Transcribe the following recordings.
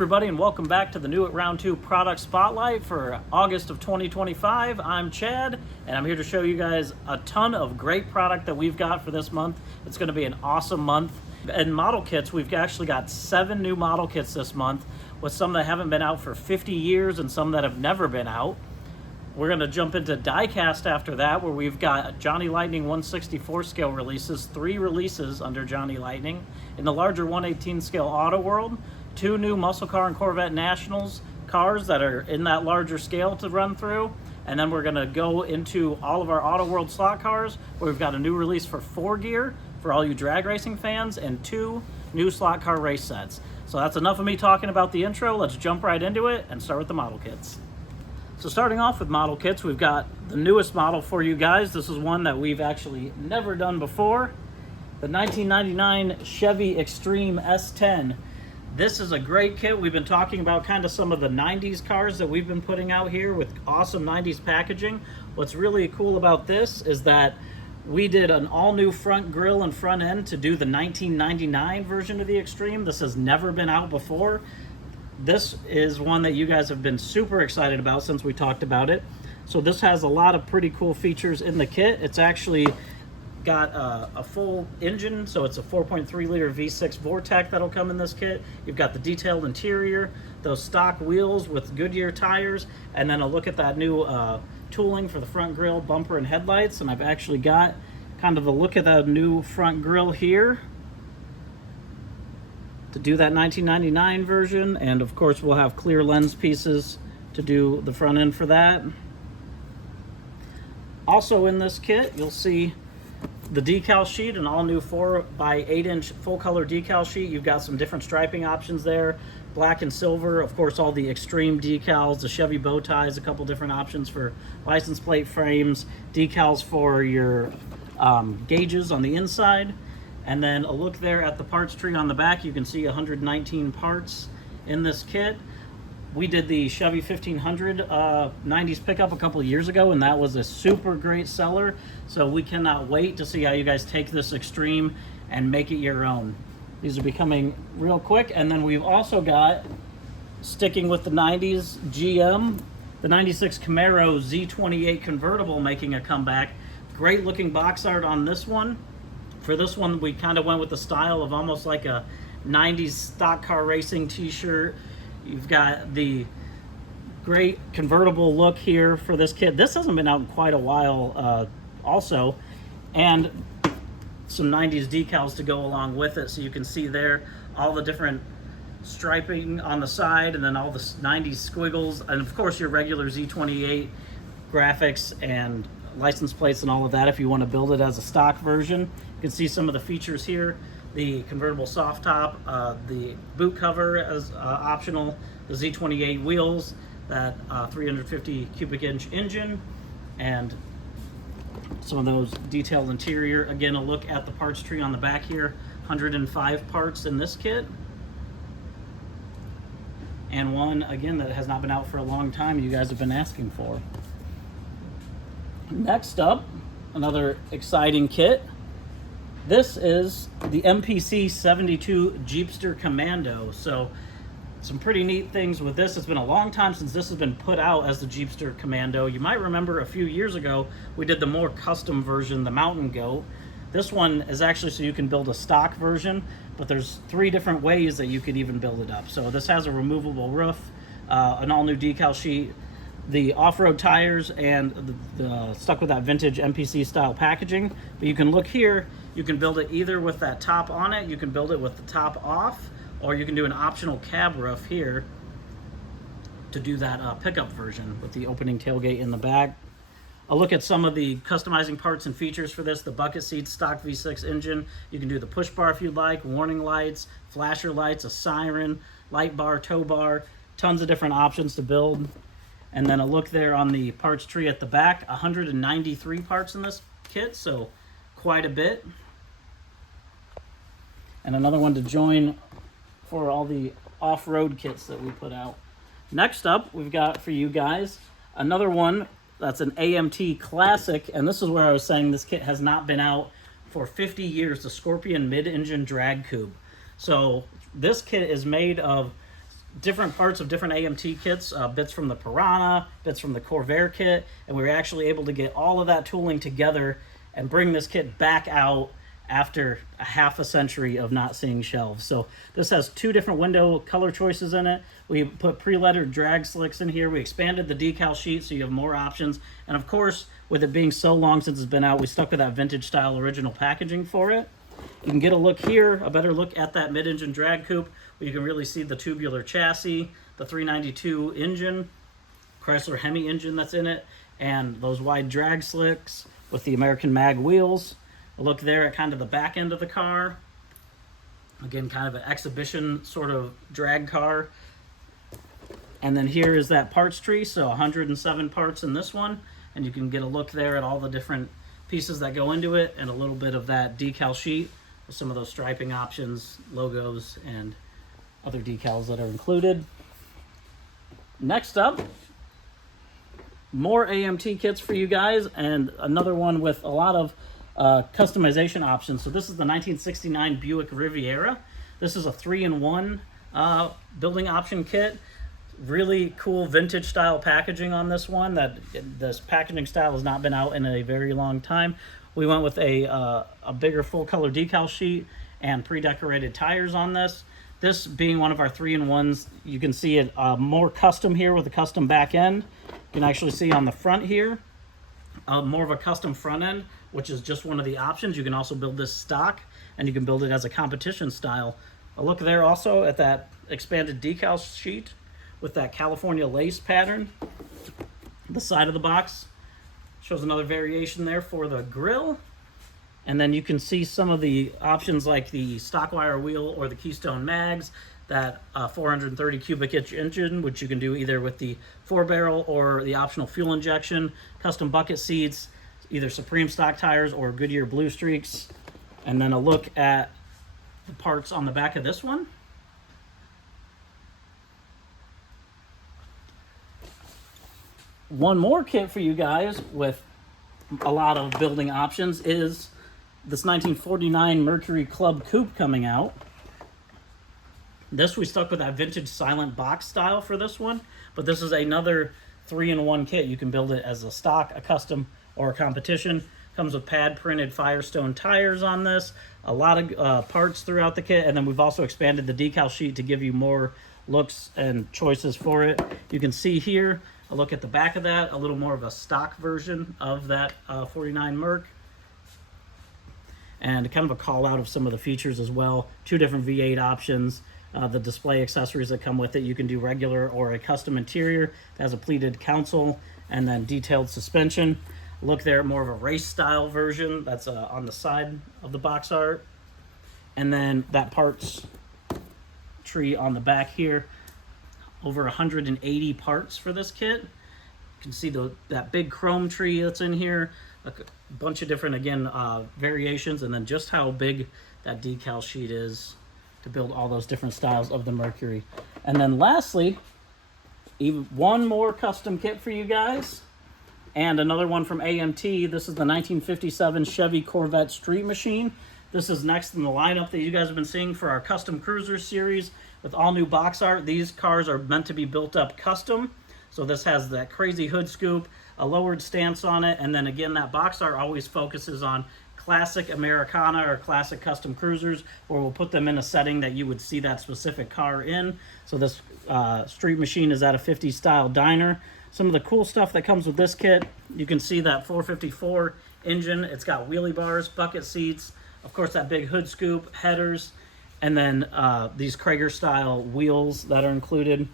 everybody, and welcome back to the new at Round 2 product spotlight for August of 2025. I'm Chad, and I'm here to show you guys a ton of great product that we've got for this month. It's going to be an awesome month. And model kits, we've actually got 7 new model kits this month, with some that haven't been out for 50 years and some that have never been out. We're going to jump into diecast after that, where we've got Johnny Lightning 164 scale releases, 3 releases under Johnny Lightning. In the larger 118 scale Auto World, 2 new Muscle Car and Corvette Nationals cars that are in that larger scale to run through. And then we're going to go into all of our Auto World slot cars, where we've got a new release for 4 gear for all you drag racing fans, and 2 new slot car race sets. So that's enough of me talking about the intro. Let's jump right into it and start with the model kits. So starting off with model kits, we've got the newest model for you guys. This is one that we've actually never done before. The 1999 Chevy Xtreme S10. This is a great kit. We've been talking about kind of some of the 90s cars that we've been putting out here with awesome 90s packaging. What's really cool about this is that we did an all-new front grille and front end to do the 1999 version of the Xtreme. This has never been out before. This is one that you guys have been super excited about since we talked about it. So this has a lot of pretty cool features in the kit. It's actually got a full engine, so it's a 4.3 liter V6 Vortec that'll come in this kit. You've got the detailed interior, those stock wheels with Goodyear tires, and then a look at that new tooling for the front grille, bumper, and headlights. And I've actually got kind of a look at that new front grille here to do that 1999 version. And of course we'll have clear lens pieces to do the front end for that. Also in this kit, you'll see the decal sheet, an all new 4x8 inch full color decal sheet. You've got some different striping options there, black and silver. Of course, all the Xtreme decals, the Chevy bow ties, a couple different options for license plate frames, decals for your gauges on the inside. And then a look there at the parts tree on the back. You can see 119 parts in this kit. We did the Chevy 1500 90s pickup a couple of years ago, and that was a super great seller. So we cannot wait to see how you guys take this Xtreme and make it your own. These are becoming real quick. And then we've also got, sticking with the 90s, GM, the 96 Camaro Z28 convertible making a comeback. Great looking box art on this one. For this one, we kind of went with the style of almost like a 90s stock car racing t-shirt. You've got the great convertible look here for this kit. This hasn't been out in quite a while also. And some 90s decals to go along with it. So you can see there all the different striping on the side, and then all the 90s squiggles. And of course your regular Z28 graphics and license plates and all of that if you want to build it as a stock version. You can see some of the features here. The convertible soft top, the boot cover as optional, the Z28 wheels, that 350 cubic inch engine, and some of those detailed interior. Again, a look at the parts tree on the back here. 105 parts in this kit. And one, again, that has not been out for a long time, you guys have been asking for. Next up, another exciting kit. This is the MPC 72 Jeepster Commando. So some pretty neat things with this. It's been a long time since this has been put out as the Jeepster Commando. You might remember a few years ago we did the more custom version, the Mountain Goat. This one is actually so you can build a stock version, but there's 3 different ways that you could even build it up. So this has a removable roof, an all new decal sheet, the off-road tires, and the stuck with that vintage MPC style packaging. But you can look here, you can build it either with that top on it, you can build it with the top off, or you can do an optional cab roof here to do that pickup version with the opening tailgate in the back. A look at some of the customizing parts and features for this. The bucket seats, stock V6 engine. You can do the push bar if you'd like, warning lights, flasher lights, a siren, light bar, tow bar, tons of different options to build. And then a look there on the parts tree at the back. 193 parts in this kit, so quite a bit. And another one to join for all the off-road kits that we put out. Next up, we've got for you guys another one that's an AMT classic, and this is where I was saying this kit has not been out for 50 years, the Scorpion mid-engine drag coupe. So this kit is made of different parts of different AMT kits, bits from the Piranha, bits from the Corvair kit, and we were actually able to get all of that tooling together and bring this kit back out after a half a century of not seeing shelves. So this has 2 different window color choices in it. We put pre-lettered drag slicks in here. We expanded the decal sheet so you have more options. And of course, with it being so long since it's been out, we stuck with that vintage style original packaging for it. You can get a look here, a better look at that mid-engine drag coupe, where you can really see the tubular chassis, the 392 engine, Chrysler Hemi engine that's in it, and those wide drag slicks with the American mag wheels. A look there at kind of the back end of the car. Again, kind of an exhibition sort of drag car. And then here is that parts tree, so 107 parts in this one. And you can get a look there at all the different pieces that go into it, and a little bit of that decal sheet with some of those striping options, logos, and other decals that are included. Next up, more AMT kits for you guys, and another one with a lot of customization options. So this is the 1969 Buick Riviera. This is a 3-in-1 building option kit. Really cool vintage style packaging on this one. This packaging style has not been out in a very long time. We went with a bigger full color decal sheet and pre-decorated tires on this. This being one of our 3-in-1s, you can see it more custom here with a custom back end. You can actually see on the front here, more of a custom front end, which is just one of the options. You can also build this stock, and you can build it as a competition style. A look there also at that expanded decal sheet with that California lace pattern. The side of the box shows another variation there for the grille. And then you can see some of the options like the stock wire wheel or the Keystone mags, that 430 cubic inch engine, which you can do either with the 4-barrel or the optional fuel injection, custom bucket seats, either Supreme stock tires or Goodyear Blue Streaks. And then a look at the parts on the back of this one. One more kit for you guys with a lot of building options is this 1949 Mercury Club Coupe coming out. This, we stuck with that vintage silent box style for this one, but this is another 3-in-1 kit. You can build it as a stock, a custom, or a competition. Comes with pad printed Firestone tires on this, a lot of parts throughout the kit, and then we've also expanded the decal sheet to give you more looks and choices for it. You can see here a look at the back of that, a little more of a stock version of that 49 Merc, and kind of a call out of some of the features as well. 2 different V8 options. The display accessories that come with it, you can do regular or a custom interior that has a pleated console and then detailed suspension. Look there, more of a race style version that's on the side of the box art. And then that parts tree on the back here, over 180 parts for this kit. You can see that big chrome tree that's in here, a bunch of different, again, variations, and then just how big that decal sheet is to build all those different styles of the Mercury. And then lastly, even one more custom kit for you guys, and another one from AMT. This is the 1957 Chevy Corvette Street Machine. This is next in the lineup that you guys have been seeing for our Custom Cruisers series with all new box art. These cars are meant to be built up custom. So this has that crazy hood scoop, a lowered stance on it, and then again, that box art always focuses on classic Americana or classic custom cruisers, where we'll put them in a setting that you would see that specific car in. So this Street Machine is at a 50s style diner. Some of the cool stuff that comes with this kit, you can see that 454 engine. It's got wheelie bars, bucket seats, of course that big hood scoop, headers, and then these Krager style wheels that are included.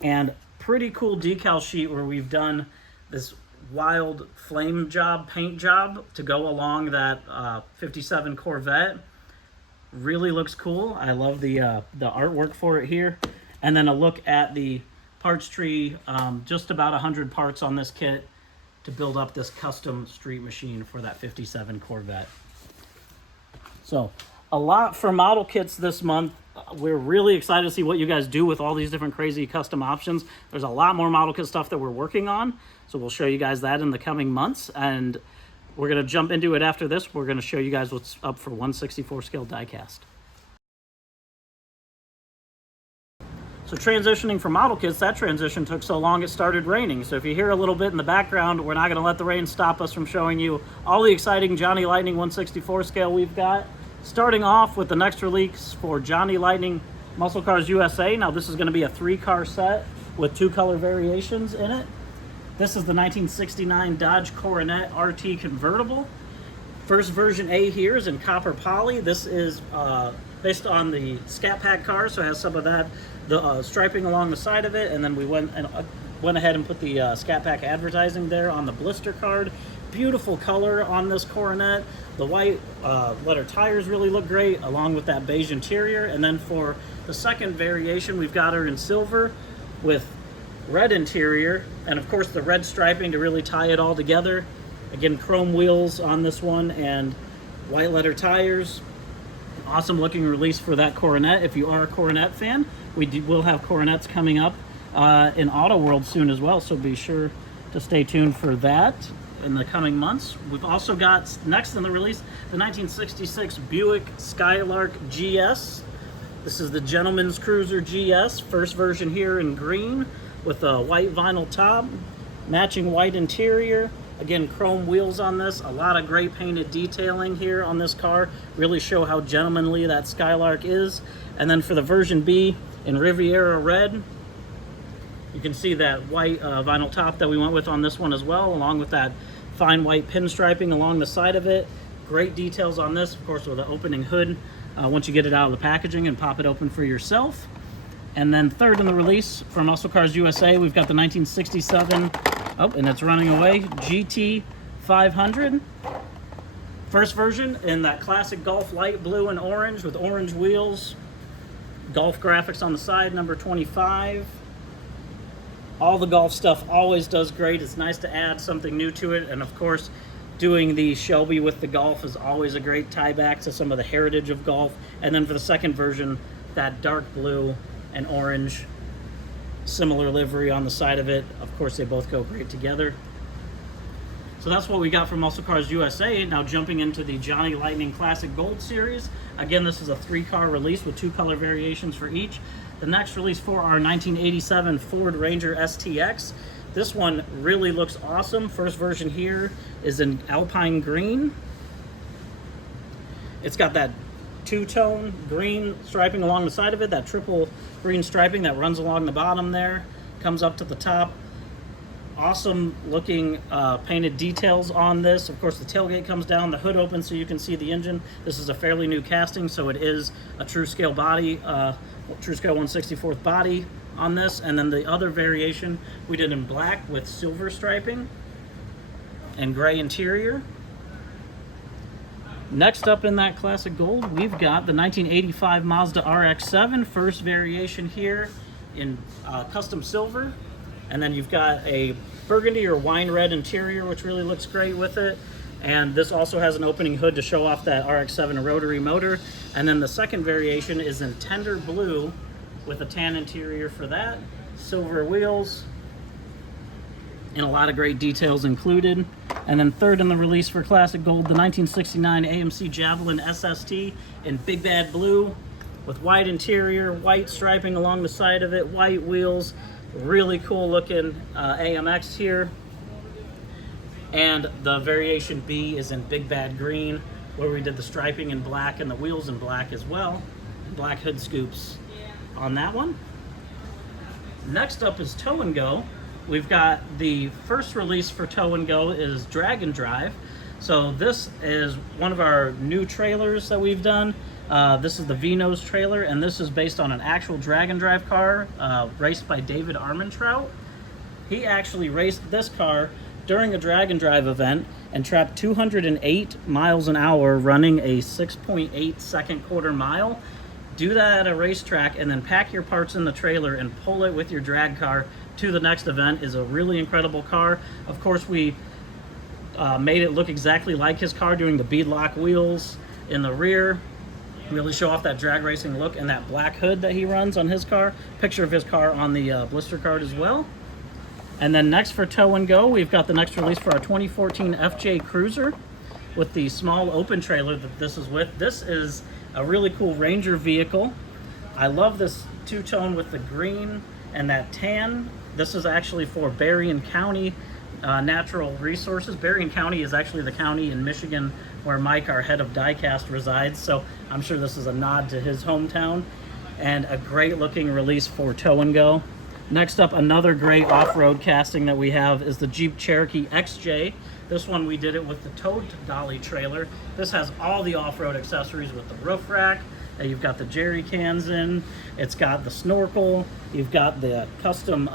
And pretty cool decal sheet where we've done this wild flame job, paint job to go along that 57 Corvette. Really looks cool. I love the artwork for it here. And then a look at the parts tree, just about 100 parts on this kit to build up this custom Street Machine for that 57 Corvette. So a lot for model kits this month. We're really excited to see what you guys do with all these different crazy custom options. There's a lot more model kit stuff that we're working on, so we'll show you guys that in the coming months, and we're going to jump into it after this. We're going to show you guys what's up for 1/64 scale diecast. So transitioning from model kits, that transition took so long it started raining. So if you hear a little bit in the background, we're not going to let the rain stop us from showing you all the exciting Johnny Lightning 1/64 scale we've got. Starting off with the next release for Johnny Lightning Muscle Cars USA. Now this is going to be a 3-car set with 2 color variations in it. This is the 1969 Dodge Coronet RT convertible. First version A here is in copper poly. This is based on the Scat Pack car, so it has some of that, the striping along the side of it, and then we went ahead and put the Scat Pack advertising there on the blister card. Beautiful color on this Coronet. The white leather tires really look great, along with that beige interior. And then for the second variation, we've got her in silver with red interior, and of course the red striping to really tie it all together. Again, chrome wheels on this one and white leather tires. Awesome looking release for that Coronet. If you are a Coronet fan, will have Coronets coming up in Auto World soon as well, so be sure to stay tuned for that in the coming months. We've also got next in the release the 1966 Buick Skylark GS. This is the Gentleman's Cruiser GS, first version here in green with a white vinyl top, matching white interior. Again, chrome wheels on this. A lot of great painted detailing here on this car. Really show how gentlemanly that Skylark is. And then for the version B in Riviera Red, you can see that white vinyl top that we went with on this one as well, along with that fine white pinstriping along the side of it. Great details on this, of course, with the opening hood once you get it out of the packaging and pop it open for yourself. And then third in the release from Muscle Cars USA, we've got the 1967, oh, and it's running away, GT 500. First version in that classic Golf light blue and orange with orange wheels. Golf graphics on the side, number 25. All the Golf stuff always does great. It's nice to add something new to it. And of course, doing the Shelby with the Golf is always a great tie back to some of the heritage of Golf. And then for the second version, that dark blue and orange, similar livery on the side of it. Of course, they both go great together. So that's what we got from Muscle Cars USA. Now jumping into the Johnny Lightning Classic Gold Series. Again, this is a 3-car release with 2 color variations for each. The next release for our 1987 Ford Ranger STX. This one really looks awesome. First version here is in Alpine Green. It's got that 2-tone green striping along the side of it, that triple green striping that runs along the bottom there, comes up to the top. Awesome looking painted details on this. Of course, the tailgate comes down, the hood opens so you can see the engine. This is a fairly new casting, so it is a true scale body, true scale 1/64th body on this. And then the other variation we did in black with silver striping and gray interior. Next up in that classic gold, we've got the 1985 Mazda RX-7, first variation here in custom silver. And then you've got a burgundy or wine red interior, which really looks great with it. And this also has an opening hood to show off that RX-7 rotary motor. And then the second variation is in tender blue with a tan interior for that. Silver wheels, and a lot of great details included. And then third in the release for Classic Gold, the 1969 AMC Javelin SST in Big Bad Blue with white interior, white striping along the side of it, white wheels, really cool looking AMX here. And the variation B is in Big Bad Green, where we did the striping in black and the wheels in black as well. Black hood scoops on that one. Next up is Tow and Go. We've got the first release for Tow and Go is Drag and Drive. So this is one of our new trailers that we've done. This is the V-Nose trailer, and this is based on an actual drag and drive car raced by David Armentrout. He actually raced this car during a drag and drive event and trapped 208 miles an hour running a 6.8 second quarter mile. Do that at a racetrack and then pack your parts in the trailer and pull it with your drag car to the next event is a really incredible car. Of course, we made it look exactly like his car, doing the beadlock wheels in the rear. Really show off that drag racing look and that black hood that he runs on his car. Picture of his car on the blister card as well. And then next for Tow and Go, we've got the next release for our 2014 FJ Cruiser with the small open trailer that this is with. This is a really cool Ranger vehicle. I love this two-tone with the green and that tan. This is actually for Berrien County Natural Resources. Berrien County is actually the county in Michigan where Mike, our head of diecast, resides, so I'm sure this is a nod to his hometown. And a great looking release for tow and go. Next up, another great off-road casting that we have is the Jeep Cherokee XJ. This one we did it with the tow dolly trailer. This has all the off-road accessories with the roof rack. You've got the jerry cans in. It's got the snorkel. You've got the custom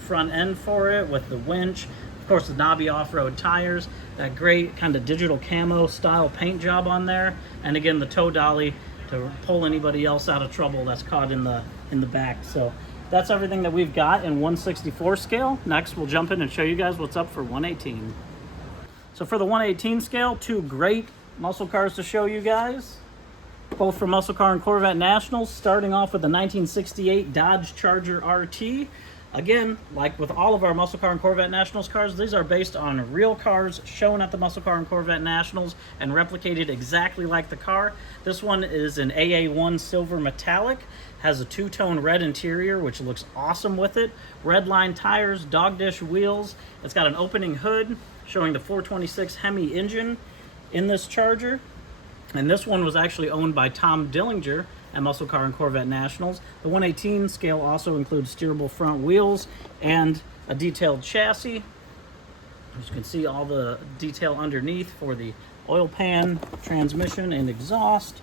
front end for it with the winch. Of course, the knobby off-road tires. That great kind of digital camo style paint job on there. And again, the tow dolly to pull anybody else out of trouble that's caught in the back. So that's everything that we've got in 1/64 scale. Next, we'll jump in and show you guys what's up for 1/18. So for the 1/18 scale, two great muscle cars to show you guys, both from Muscle Car and Corvette Nationals, starting off with the 1968 Dodge Charger RT. Again, like with all of our Muscle Car and Corvette Nationals cars, these are based on real cars shown at the Muscle Car and Corvette Nationals and replicated exactly like the car. This one is an AA1 silver metallic, has a two-tone red interior, which looks awesome with it. Red line tires, dog dish wheels. It's got an opening hood showing the 426 Hemi engine in this Charger. And this one was actually owned by Tom Dillinger at Muscle Car and Corvette Nationals. The 1/18 scale also includes steerable front wheels and a detailed chassis. As you can see, all the detail underneath for the oil pan, transmission, and exhaust.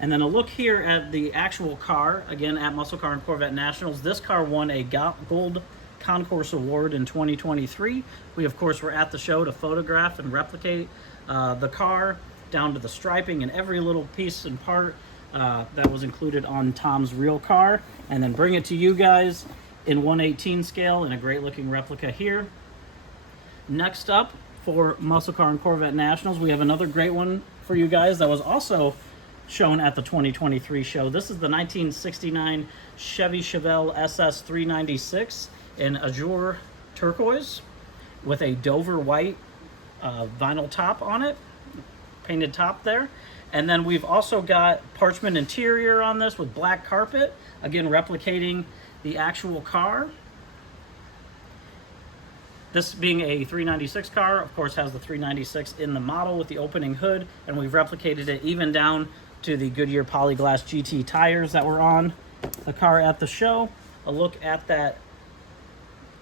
And then a look here at the actual car, again at Muscle Car and Corvette Nationals. This car won a Gold Concourse Award in 2023. We, of course, were at the show to photograph and replicate the car down to the striping and every little piece and part that was included on Tom's real car, and then bring it to you guys in 1/18 scale in a great looking replica here. Next up, for Muscle Car and Corvette Nationals, we have another great one for you guys that was also shown at the 2023 show. This is the 1969 Chevy Chevelle SS 396 in azure turquoise with a Dover white vinyl top on it, painted top there. And then we've also got parchment interior on this with black carpet, again replicating the actual car. This being a 396 car, of course, has the 396 in the model with the opening hood, and we've replicated it even down to the Goodyear Polyglass GT tires that were on the car at the show. A look at that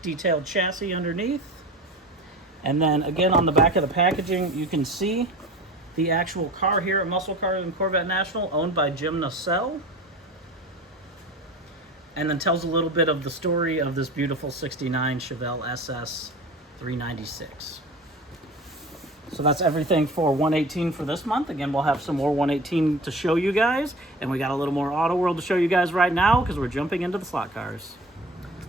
detailed chassis underneath. And then again on the back of the packaging, you can see the actual car here at Muscle Car and Corvette National, owned by Jim Nacelle. And then tells a little bit of the story of this beautiful 69 Chevelle SS 396. So that's everything for 1/18 for this month. Again, we'll have some more 1/18 to show you guys, and we got a little more Auto World to show you guys right now because we're jumping into the slot cars.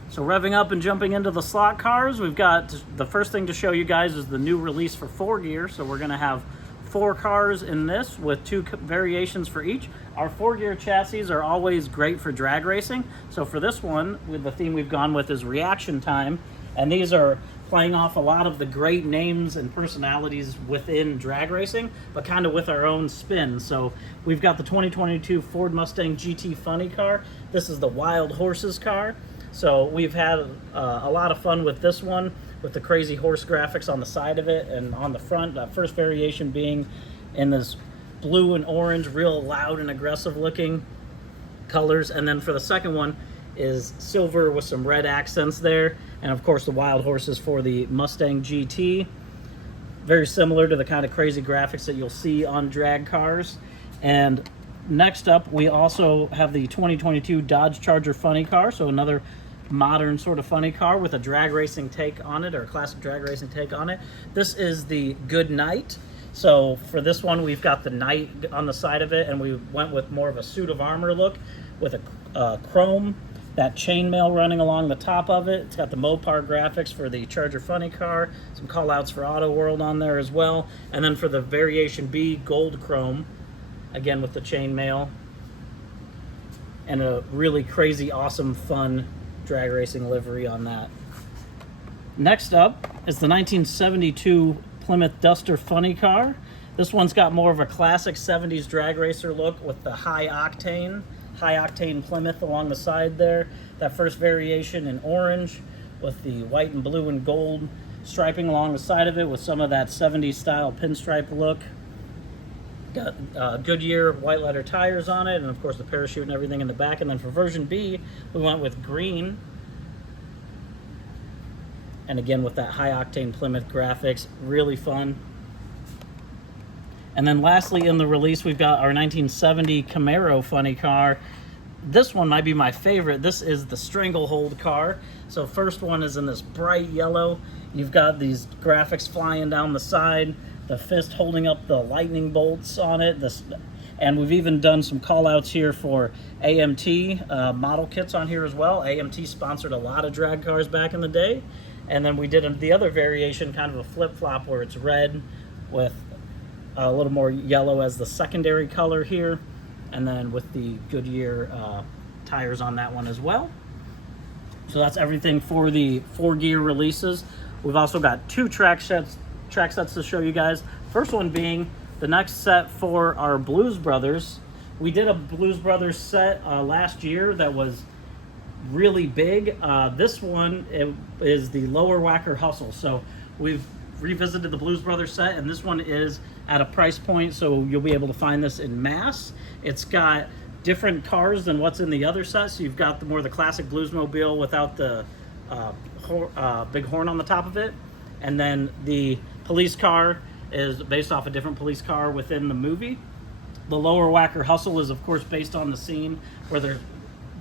So revving up and jumping into the slot cars, we've got the first thing to show you guys is the new release for 4Gear. So we're going to have 4 cars in this with 2 variations for each. Our 4Gear chassis are always great for drag racing. So for this one, with the theme we've gone with is reaction time, and these are playing off a lot of the great names and personalities within drag racing, but kind of with our own spin. So we've got the 2022 Ford Mustang GT Funny car. This is the Wild Horses car. So we've had a lot of fun with this one, with the crazy horse graphics on the side of it and on the front. First variation being in this blue and orange, real loud and aggressive looking colors. And then for the second one is silver with some red accents there. And of course the Wild Horses for the Mustang GT. Very similar to the kind of crazy graphics that you'll see on drag cars. And next up, we also have the 2022 Dodge Charger Funny car. So another modern sort of funny car with a drag racing take on it, or a classic drag racing take on it. This is the Good Knight. So for this one, we've got the knight on the side of it, and we went with more of a suit of armor look with a chrome, that chainmail running along the top of it. It's got the Mopar graphics for the Charger Funny car, some call outs for Auto World on there as well. And then for the Variation B, gold chrome, again with the chainmail, and a really crazy, awesome, fun drag racing livery on that. Next up is the 1972 Plymouth Duster Funny car. This one's got more of a classic 70s drag racer look with the high octane, high-octane Plymouth along the side there. That first variation in orange with the white and blue and gold striping along the side of it with some of that 70s style pinstripe look. Got Goodyear white letter tires on it, and of course the parachute and everything in the back. And then for version B, we went with green. And again, with that high-octane Plymouth graphics, really fun. And then lastly in the release, we've got our 1970 Camaro funny car. This one might be my favorite. This is the Stranglehold car. So first one is in this bright yellow. You've got these graphics flying down the side, the fist holding up the lightning bolts on it. And we've even done some call outs here for AMT model kits on here as well. AMT sponsored a lot of drag cars back in the day. And then we did the other variation, kind of a flip-flop, where it's red with a little more yellow as the secondary color here, and then with the Goodyear tires on that one as well. So that's everything for the 4-gear releases. We've also got 2 track sets to show you guys. First one being the next set for our Blues Brothers. We did a Blues Brothers set last year that was really big. This one is the Lower Whacker Hustle. So we've revisited the Blues Brothers set, and this one is at a price point, so you'll be able to find this in mass. It's got different cars than what's in the other set. So you've got the classic Bluesmobile without the big horn on the top of it, and then the police car is based off a different police car within the movie. The Lower Whacker Hustle is of course based on the scene where they're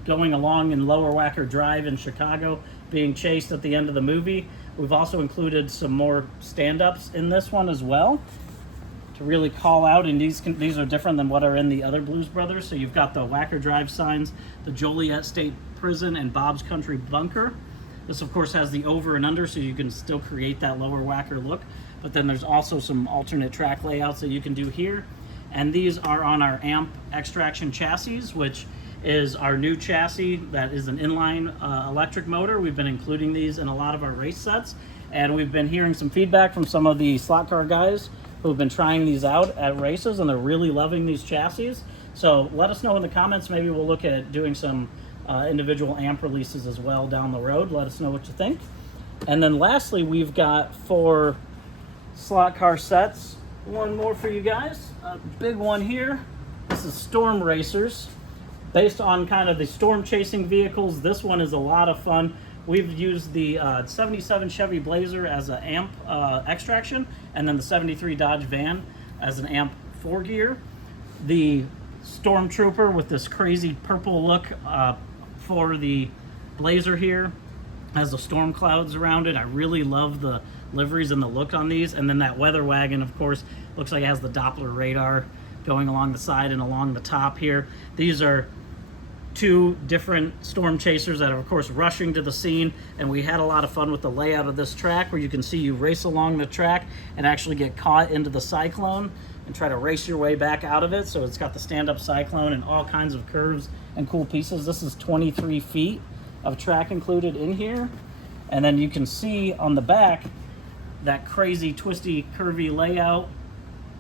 going along in Lower Whacker Drive in Chicago, being chased at the end of the movie. We've also included some more stand-ups in this one as well to really call out, and these are different than what are in the other Blues Brothers. So you've got the Whacker Drive signs, the Joliet State Prison, and Bob's Country Bunker. This of course has the over and under, so you can still create that Lower Whacker look, but then there's also some alternate track layouts that you can do here. And these are on our AMP extraction chassis, which is our new chassis that is an inline electric motor. We've been including these in a lot of our race sets, and we've been hearing some feedback from some of the slot car guys who've been trying these out at races, and they're really loving these chassis. So let us know in the comments. Maybe we'll look at doing some individual AMP releases as well down the road. Let us know what you think. And then lastly, we've got 4 slot car sets. One more for you guys. A big one here. This is Storm Racers. Based on kind of the storm chasing vehicles, this one is a lot of fun. We've used the 77 Chevy Blazer as an AMP extraction, and then the 73 Dodge Van as an AMP 4-gear. The Stormtrooper with this crazy purple look for the Blazer here has the storm clouds around it. I really love the liveries and the look on these. And then that Weather Wagon, of course, looks like it has the Doppler radar going along the side and along the top here. These are 2 different storm chasers that are of course rushing to the scene, and we had a lot of fun with the layout of this track, where you can see you race along the track and actually get caught into the cyclone and try to race your way back out of it. So it's got the stand-up cyclone and all kinds of curves and cool pieces. This is 23 feet of track included in here, and then you can see on the back that crazy twisty curvy layout,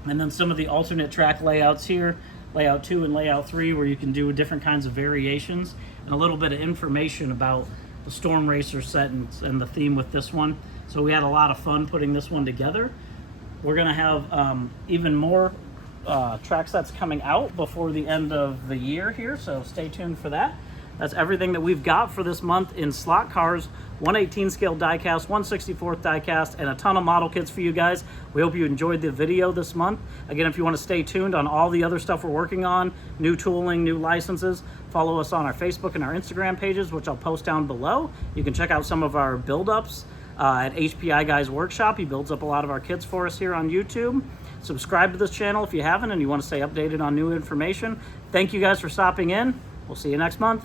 and then some of the alternate track layouts here, layout 2 and layout 3, where you can do different kinds of variations, and a little bit of information about the Storm Racer set and the theme with this one. So we had a lot of fun putting this one together. We're going to have even more track sets coming out before the end of the year here, so stay tuned for that. That's everything that we've got for this month in slot cars, 1/18 scale diecast, 1/64 diecast, and a ton of model kits for you guys. We hope you enjoyed the video this month. Again, if you want to stay tuned on all the other stuff we're working on, new tooling, new licenses, follow us on our Facebook and our Instagram pages, which I'll post down below. You can check out some of our build-ups at HPI Guy's Workshop. He builds up a lot of our kits for us here on YouTube. Subscribe to this channel if you haven't and you want to stay updated on new information. Thank you guys for stopping in. We'll see you next month.